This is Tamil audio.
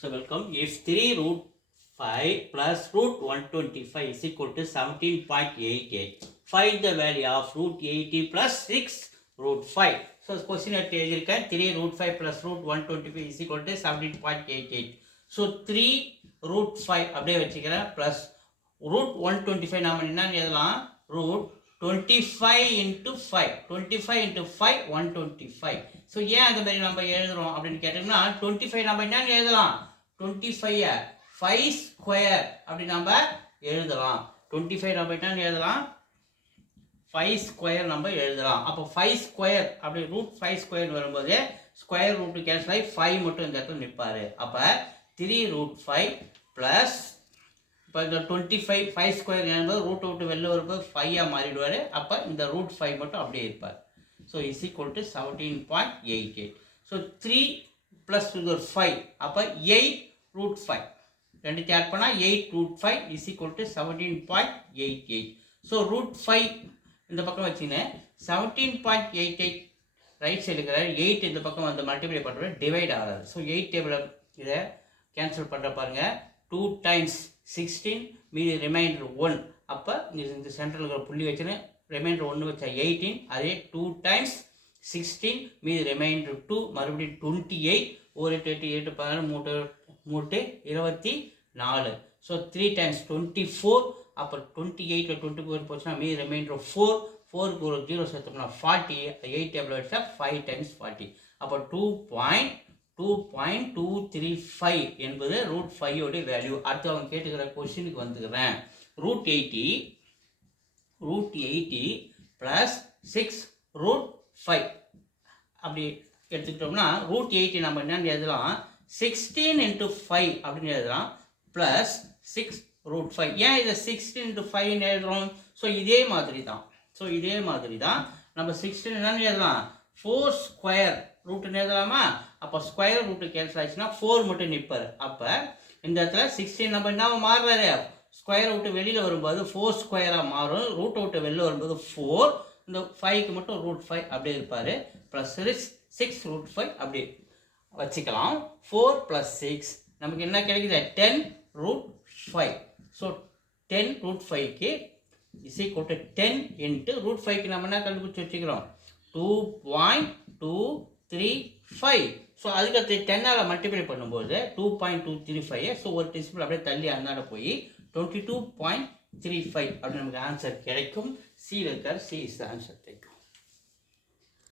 So welcome. If 3 root 5 plus root 125 is equal to 17.88, find the value of root 80 plus 6 root 5. So question at 3 root 5 plus root 125 is equal to 17.88. So 3 root 5 அப்படியே வச்சுக்கிறேன் plus root 125 நாம என்னன்னு எழுதலாம் root 25 into 5 25 into 5 125. ஸோ ஏன் அந்த மாதிரி நம்ம எழுதுறோம் அப்படின்னு கேட்டோம்னா 25 நம்ம என்னன்னு எழுதலாம் 25 5 ஸ்கொயர் அப்படி நம்ம எழுதலாம் 25 நம்ம என்னன்னு எழுதலாம் 5 ஸ்கொயர் நம்ம எழுதலாம். அப்போ 5 ஸ்கொயர் அப்படி ரூட் 5 ஸ்கொயர் வரும்போது ஸ்கொயர் ரூட்டு கேன்சல் ஆகி 5 மட்டும் இந்த இடத்துல நிற்பார். அப்போ 3 ரூட் 5 ப்ளஸ் இப்போ இந்த 25 5 ஸ்கொயர் எழுதும்போது ரூட்டை விட்டு வெளில வரும்போது 5ஆக மாறிடுவார். அப்போ இந்த ரூட் 5 மட்டும் அப்படியே இருப்பார். So is equal to 17.88. So 3 plus இது ஒரு 5 அப்போ 8 ரூட் 5 ரெண்டுத்தையும் ஆட் பண்ணால் 8 root 5 is equal to 17.88. So root 5 இந்த பக்கம் வச்சுன்னு 17.88 ரைட் சைடு இருக்கிற 8 இந்த பக்கம் வந்து மல்டிப்ளை பண்ணுறது டிவைட் ஆகாது. ஸோ 8 டேபிளை இதை கேன்சல் பண்ணுற பாருங்க 2 டைம்ஸ் 16 மீதி ரிமைண்டர் 1. அப்போ இந்த சென்ட்ரல் இருக்கிற புள்ளி வச்சுன்னு ரிமைண்டர் 1 வச்சா 18. அதே 2 டைம்ஸ் 16 மீதி ரிமைண்டர் 2 மறுபடியும் 28. ஒரு 8 8 16 3 24. So 3 times 24. அப்போ 28 24 போச்சுன்னா மீதி ரிமைண்டர் 4 4க்கு ஒரு 0 சேர்த்தோம்னா 40. 8 டேபிள் வச்சா 5 டைம்ஸ் 40. அப்போ 2.235 என்பது ரூட் 5 உடைய வேல்யூ. அடுத்து அவங்க கேட்டுக்கிற கொஸ்டினுக்கு வந்துக்கிறேன். ரூட் 80 ப்ளஸ் 6 ரூட் 5 அப்படி எடுத்துக்கிட்டோம்னா ரூட் 80 நம்ம என்னென்னு எழுதலாம் 16 into 5 அப்படின்னு எழுதலாம் ப்ளஸ் 6 ரூட் 5. ஏன் இதை 16 into 5 எழுதுறோம்? ஸோ இதே மாதிரி தான் நம்ம 16 என்னன்னு எழுதலாம் 4 ஸ்கொயர் ரூட்டுன்னு எழுதலாமா? அப்போ ஸ்கொயர் ரூட்டு கேன்சல் ஆச்சுன்னா 4 மட்டும் நிற்பார். அப்போ இந்த இடத்துல 16 நம்ம என்ன மாறுறாரு ஸ்கொயர் ரூட்டு வெளியில் வரும்போது 4 ஸ்கொயராக மாறும். ரூட்டை விட்டு வெளியில் வரும்போது 4. இந்த 5க்கு மட்டும் ரூட் 5 அப்படியே இருப்பார். ப்ளஸ் 6 ரூட் 5 அப்படி வச்சுக்கலாம். 4 + 6 நமக்கு என்ன கிடைக்குது 10 ரூட் 5. ஸோ 10 ரூட் 5க்கு is equal to 10 into root 5க்கு நம்ம என்ன கண்டுபிடிச்சி வச்சுக்கிறோம் 2.235. ஸோ அதுக்கடுத்து 10ஆல் மல்டிப்ளை பண்ணும்போது 2.235. ஸோ ஒரு டெசிபிள் அப்படியே தள்ளி அந்தாண்ட போய் 22.35 அப்படின்னு நமக்கு ஆன்சர் கிடைக்கும். சி இருக்கிற சி இஸ் த ஆன்சர்.